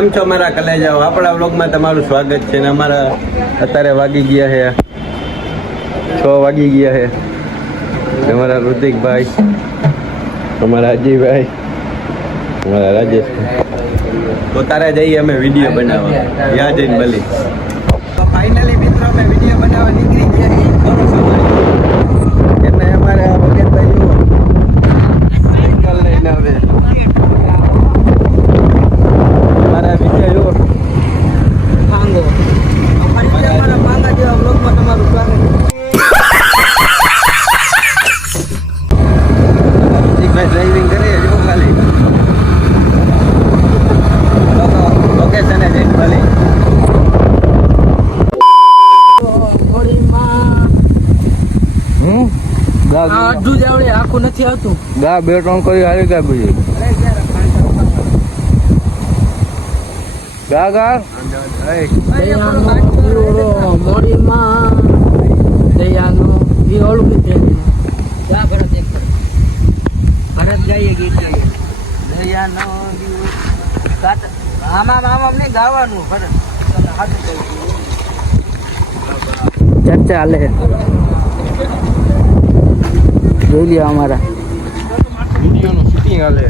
કેમ છો મારા કલેજાઓ? આપણા વ્લોગમાં તમારું સ્વાગત છે. ને અમારા અત્યારે વાગી ગયા છે 6 વાગી ગયા છે. અમારા ઋતિકભાઈ, અમારા અજયભાઈ, અમારા રાજેશભાઈ તો તારે જઈએ અમે વિડીયો બનાવવા. યા જઈને ભલી તો ફાઇનલી મિત્રો અમે વિડીયો બનાવવા નીકળી ગયા એટલે અમારે વગેરે લઈને આવે મારા વિડીયો માંગો અમારા માંગા જેવા બ્લોગમાં તમારું સ્વાગત છે. ડ્રાઇવિંગ કરીએ જો ખાલી લોકેશન જઈને ખાલી અડધું જ આવડે, આખું નથી આવતું. ગા 2-3 કરી હારી ગા બીજી ગા ગા મોડીમાં દયાનો એ ઓળું કીધું જા ભરત એક ભરત ગાઈએ ગીત ગાઈએ દયાનો આમાં નહીં ગાવાનું ભરત ચર્ચા હાલે જોઈ લ્યો અમારા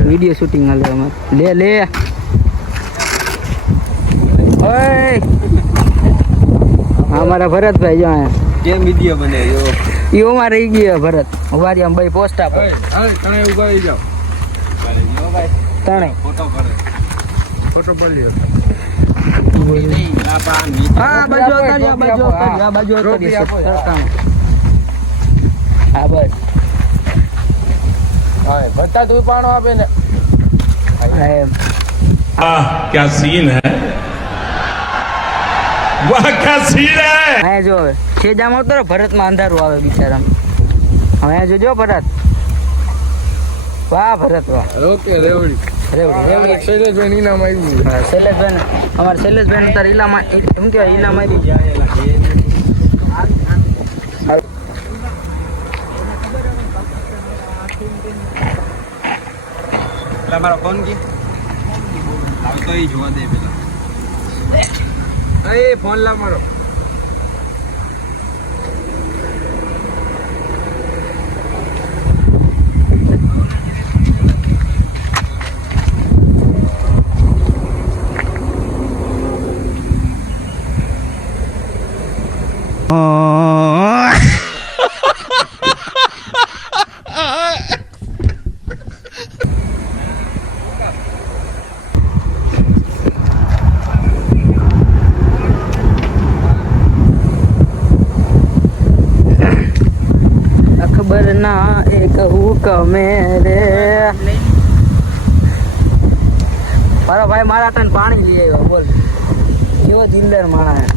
વિડીયો શૂટિંગ હાલે અમારે લે ઓય અમારા ભરતભાઈ જો અહીંયા કેમ વિડીયો બનાવ્યો ઈ અમારે રહી ગયો ભરત ઉભારી આમ ભાઈ પોસ્ટ આપો તણે ઉગાડી જાઓ તણે ફોટો પડ્યો હા બાજુ હા બસ બતા તું પાણો આપે ને क्या सीन है वाह क्या सीन है અહીંયા જો હવે છેજામ આવતો ને ભરતમાં અંધારું આવે બિચારા હવે જોજો ભરત વાહ ભરત વાહ ઓકે રેવડી શૈલેષભાઈ ઇનામ આવ્યું. શૈલેષભાઈ અમારા શૈલેષભાઈ અત્યારે ઈલામાં એમ કેવાય ઈલામ આવી મારો ફોન કી આવતો ઈ જોવા દે પેલા એ ફોન લા મારો અખબર ના એક હુકમ રે મારો ભાઈ મારા તને પાણી લઈ આવ્યો બોલ કેવો દિલદાર માણા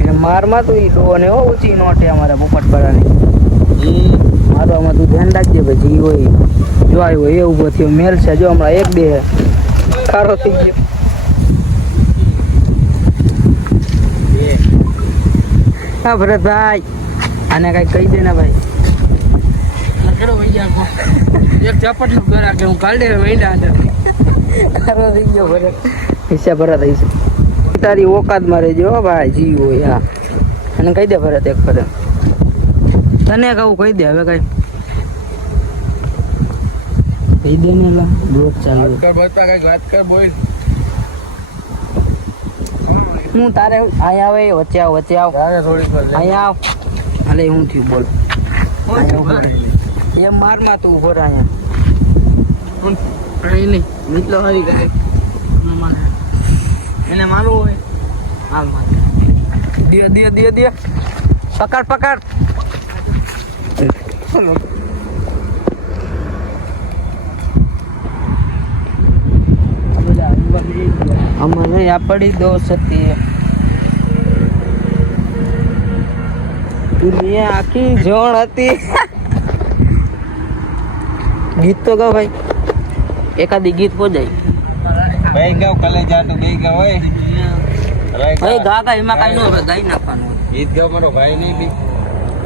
એને મારમાં તો ઈ ડો ને ઊંચી નોટે અમારા પોપટપરાની મારો આમાં તું ધ્યાન રાખજે પછી ઈ હોય જો આવ્યો એ ઉભો થયો મેલ છે જો હમણાં એક બે ખારો થઈ ગયો હા ભરતભાઈ આને કઈ કહી દે ને ભાઈ એક ચપટ નું કરા કે હું કાઢે વૈંડા અંદર ખારો થઈ ગયો ભરત હિસ્સા ભરત હશે તારી ઓકાત મારે જો ભાઈ જી હોય હા અને કહી દે ભરત એક ફરે તને કહું કહી દે હવે કઈ કહી દે ને લા બ્લોક ચાલુ વાત કર બોલ હું તારે અહીંયા આવે વચ્ચે આવ અહીંયા આવ હાલે હું થયું બોલ એ મારમાં તું ઉભો રહે અહીંયા કઈ નહીં નીકળો હારી ગાય એને મારવું હોય હાલ માર દે પકડ અમારે આ પડી દોસ્તી દુનિયા આખી જોણ હતી ગીત તો ગાવ ભાઈ એકાદી ગીત પોજાય ભાઈ ગાવ કલેજા તો ગઈ ગા હોય ભાઈ ગા એમાં કઈ ન ગાઈ નાખવાનું ગીત ગાવ મારો ભાઈ નહીં બી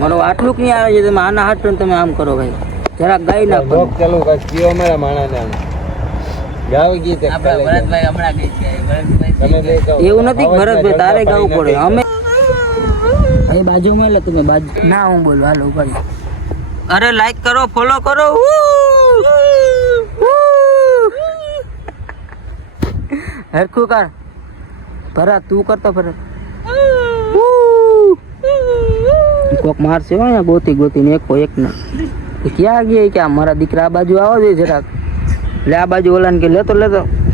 મારો આટલું ક્યાં આવે છે તમે આના હાથ તમે આમ કરો ભાઈ જરાક ગાઈ નાખો ચાલુ કયો મારા માણા ને ગાવ ગીત એક આપણા ખાલી. ભરતભાઈ હમણાં ગઈ છે ભરતભાઈ તમે બે ગાઓ. એવું નથી કે ભરતભાઈ તારે ગાવું પડે નથી. અમે અહીં બાજુમાં એટલે તમે બાજુ ના હું બોલું હાલો ઉપર અરે લાઈક કરો ફોલો કરો હરખું કર ભરત તું કરતો ભરત કોક મારશે હો અહીંયા ગોતી ગોતીને એક ને એ ક્યાં ગયા કે મારા દીકરા આ બાજુ આવો જોઈએ જરાક લે આ બાજુ ઓલાને કે લેતો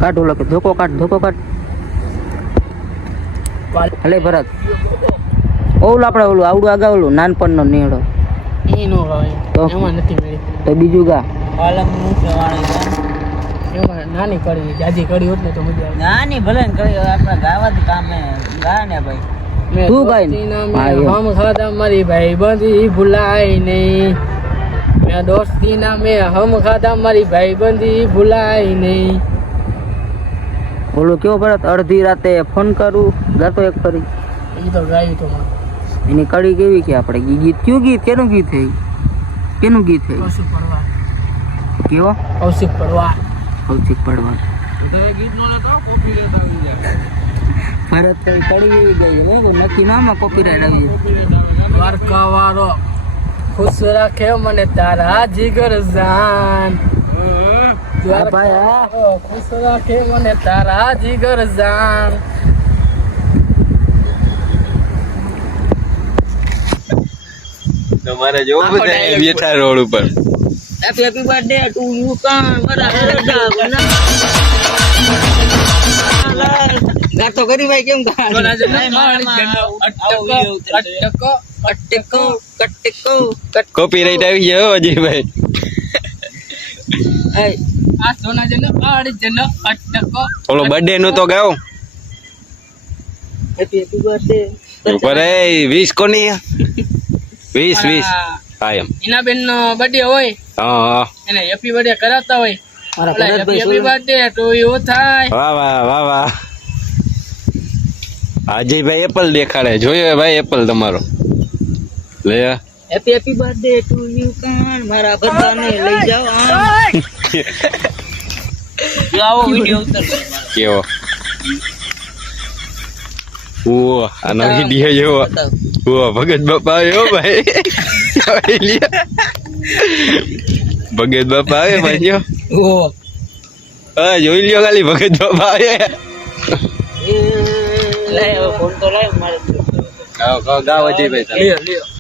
કાઢો લો કે ધોકો કાઢ હલે ભરત ઓલું આપણે ઓલું આવડું આગા ઓલું નાનપણનો નેડો એનો હોય તો? એમાં નથી મળી તો બીજું ગા એમાં નાની કડી જાજી કડી હોત ને તો મજા આવે નાની ભલે ને કરી આપણા ગાવાથી કામ ગા ને ભાઈ તું ગાય ને હા, એમ. હમ ખાધા મારી ભાઈ બંધી ભૂલાય નહીં મેં દોસ્તી ના મેં હમ ખાધા મારી ભાઈ બંધી ભૂલાય નહીં ઓલું કેવો ભરત અડધી રાતે ફોન કરું ગાતો એક ફરી એ તો ગાયું તો મને એની કડી કેવી કે આપણે ગીત કયું ગીત કેનું ગીત છે કેનું ગીત છે કૌશિક પડવા કેવો કૌશિક પડવા કૌશિક પડવા ભરત તો એ કડી એવી ગઈ છે બરાબર નક્કી નામાં કોપીરાઈટ આવી દ્વારકા વાળો ખુશ રાખે મને તારા જીગર જાન હા ભાઈ હા ખુશ રાખે મને તારા જીગર જાન તમારે જોવું બધા અહીંયા બેઠા રોડ ઉપર. હેપી બર્થડે ટુ યુ કાન ગાતો કરી ભાઈ કેમ કોપીરાઈટ આવી ગયો હો અજયભાઈ. આ સોના જન આડી જન અટકો ઓલો બર્થડે નું તો ગાઓ. હેપી બર્થડે ઉપર એ 20 કોની 20 હા એમ. એના બેન નો બર્થડે હોય હા એને હેપી બર્થડે કરાવતા હોય મારા happy Bharatbhai birthday to you થાય વાહ અજયભાઈ એપલ દેખાડે. જોયો ભાઈ એપલ તમારો લે. હેપી બર્થડે ટુ યુ કાન મારા બધાને લઈ જાઓ આવો વિડિયો ઉતર કેવો ઓ આનો વિડિયો જેવો. ઓ ભગત બાપા આવ્યો ભાઈ. ભગત બાપા આવે ભાઈઓ. હા જોઈ લ્યો ખાલી ભગત બાપા આવે. લે ફોન તો લાય મારે ગાવ અજયભાઈ. લ્યો લ્યો